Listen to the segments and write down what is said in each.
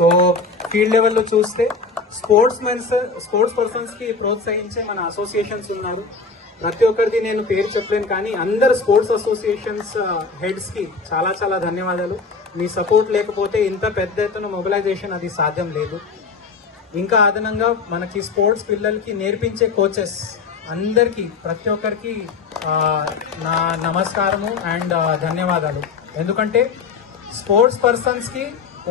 So field లెవెల్లో చూస్తే sports persons కి ప్రోత్సహించే మన అసోసియేషన్స్ ఉన్నారు. ప్రతి ఒక్కరిది నేను పేరు చెప్పలేను, కానీ అందరు స్పోర్ట్స్ అసోసియేషన్స్ హెడ్స్ కి చాలా చాలా ధన్యవాదాలు. మీ సపోర్ట్ లేకపోతే ఇంత పెద్ద ఎత్తున మొబిలైజేషన్ అది సాధ్యం లేదు. ఇంకా అదనంగా మనకి స్పోర్ట్స్ పిల్లలకి నేర్పించే కోచెస్ అందరికీ ప్రతి ఒక్కరికి నా నమస్కారము అండ్ ధన్యవాదాలు. ఎందుకంటే స్పోర్ట్స్ పర్సన్స్ కి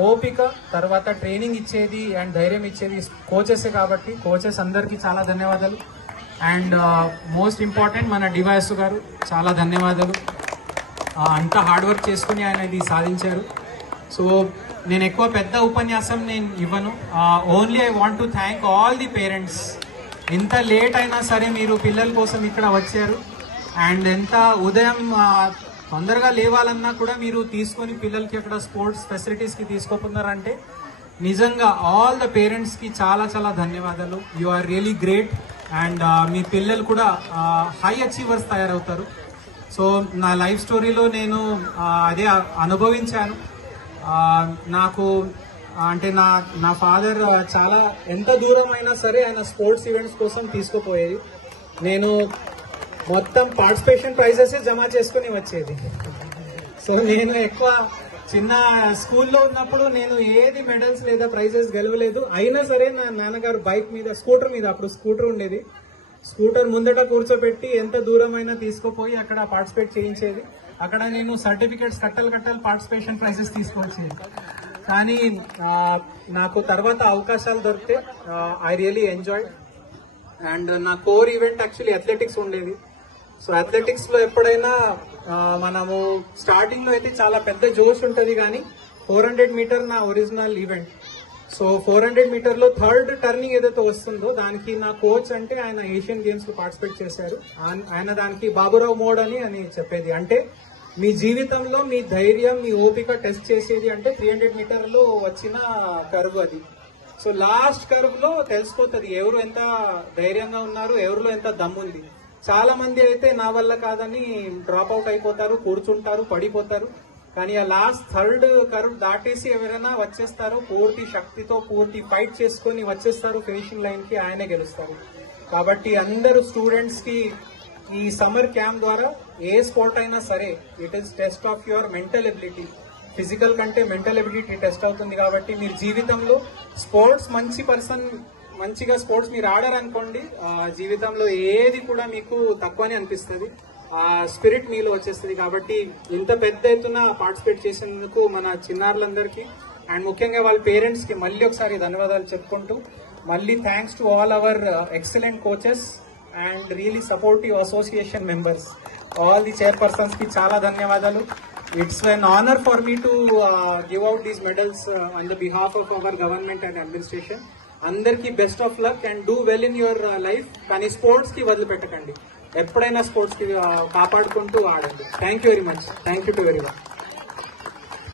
ఓపిక తర్వాత ట్రైనింగ్ ఇచ్చేది అండ్ ధైర్యం ఇచ్చేది కోచెస్ కాబట్టి కోచెస్ అందరికీ చాలా ధన్యవాదాలు. అండ్ మోస్ట్ ఇంపార్టెంట్ మన డివైఎస్ గారు చాలా ధన్యవాదాలు. అంత హార్డ్ వర్క్ చేసుకుని ఆయన ఇది సాధించారు. సో నేను ఎక్కువ పెద్ద ఉపన్యాసం నేను ఇవ్వను. Only I want to thank all the parents. ఎంత లేట్ అయినా సరే మీరు పిల్లల కోసం ఇక్కడ వచ్చారు. అండ్ ఎంత ఉదయం తొందరగా లేవాలన్నా కూడా మీరు తీసుకొని పిల్లలకి అక్కడ స్పోర్ట్స్ ఫెసిలిటీస్కి తీసుకోతున్నారంటే నిజంగా ఆల్ ద పేరెంట్స్కి చాలా చాలా ధన్యవాదాలు. You are really great. And మీ పిల్లలు కూడా హై అచీవర్స్ తయారవుతారు. సో నా లైఫ్ స్టోరీలో నేను అదే అనుభవించాను. నాకు అంటే నా ఫాదర్ చాలా ఎంత దూరం అయినా సరే ఆయన స్పోర్ట్స్ ఈవెంట్స్ కోసం తీసుకుపోయేది. నేను మొత్తం పార్టిసిపేషన్ ప్రైజెస్ జమ చేసుకుని వచ్చేది. సో నేను ఎక్కువ చిన్న స్కూల్లో ఉన్నప్పుడు నేను ఏది మెడల్స్ లేదా ప్రైజెస్ గెలవలేదు. అయినా సరే నా నాన్నగారు బైక్ మీద స్కూటర్ మీద, అప్పుడు స్కూటర్ ఉండేది, స్కూటర్ ముందట కూర్చోబెట్టి ఎంత దూరం అయినా తీసుకుపోయి అక్కడ పార్టిసిపేట్ చేయించేది. అక్కడ నేను సర్టిఫికేట్స్ కట్టలు పార్టిసిపేషన్ ప్రైజెస్ తీసుకొచ్చేది. కానీ నాకు తర్వాత అవకాశాలు దొరికితే ఐ రియలీ ఎంజాయ్. అండ్ నా కోర్ ఈవెంట్ యాక్చువల్లీ అథ్లెటిక్స్ ఉండేది. సో అథ్లెటిక్స్ లో ఎప్పుడైనా మనము స్టార్టింగ్ లో అయితే చాలా పెద్ద జోష్ ఉంటుంది, కానీ 400 మీటర్ నా ఒరిజినల్ ఈవెంట్. సో 400 మీటర్ లో థర్డ్ టర్నింగ్ ఏదైతే వస్తుందో దానికి నా కోచ్ అంటే ఆయన ఏషియన్ గేమ్స్ లో పార్టిసిపేట్ చేశారు. ఆయన దానికి బాబురావు మోడ్ అని చెప్పేది. అంటే మీ జీవితంలో మీ ధైర్యం మీ ఓపిక టెస్ట్ చేసేది అంటే 300 మీటర్లో వచ్చిన కర్వ్ అది. సో లాస్ట్ కర్వ్ లో తెలిసిపోతుంది ఎవరు ఎంత ధైర్యంగా ఉన్నారు, ఎవరిలో ఎంత దమ్ముంది. చాలా మంది అయితే నా వల్ల కాదని డ్రాప్ అవుట్ అయిపోతారు, కూర్చుంటారు, పడిపోతారు. కానీ ఆ లాస్ట్ థర్డ్ కర్వ్ దాటేసి ఎవరైనా వచ్చేస్తారో పూర్తి శక్తితో పూర్తి ఫైట్ చేసుకుని వచ్చేస్తారు ఫినిషింగ్ లైన్ కి, ఆయనే గెలుస్తారు. కాబట్టి అందరూ స్టూడెంట్స్ కి ఈ సమ్మర్ క్యాంప్ ద్వారా ఏ స్పోర్ట్ అయినా సరే it is test of your mental ability. Physical కంటే మెంటల్ ఎబిలిటీ టెస్ట్ అవుతుంది. కాబట్టి మీరు జీవితంలో స్పోర్ట్స్ మంచిగా స్పోర్ట్స్ మీరు ఆడారనుకోండి, జీవితంలో ఏది కూడా మీకు తక్కువనే అనిపిస్తుంది. ఆ స్పిరిట్ మీలో వచ్చేస్తుంది. కాబట్టి ఇంత పెద్ద ఎత్తున పార్టిసిపేట్ చేసేందుకు మన చిన్నారులందరికీ అండ్ ముఖ్యంగా వాళ్ళ పేరెంట్స్ కి మళ్ళీ ఒకసారి ధన్యవాదాలు చెప్పుకుంటూ, మళ్ళీ thanks to all our excellent coaches and really supportive association members, all the chairpersons కి చాలా ధన్యవాదాలు. It's an honor for me to give out these medals on the behalf of our government and administration. అందరికీ best of luck and do well in your life. కానీ sports కి వదిలిపెట్టకండి, ఎప్పుడైనా sports కి కాపాడుకుంటూ ఆడండి. Thank you very much. Thank you to very much.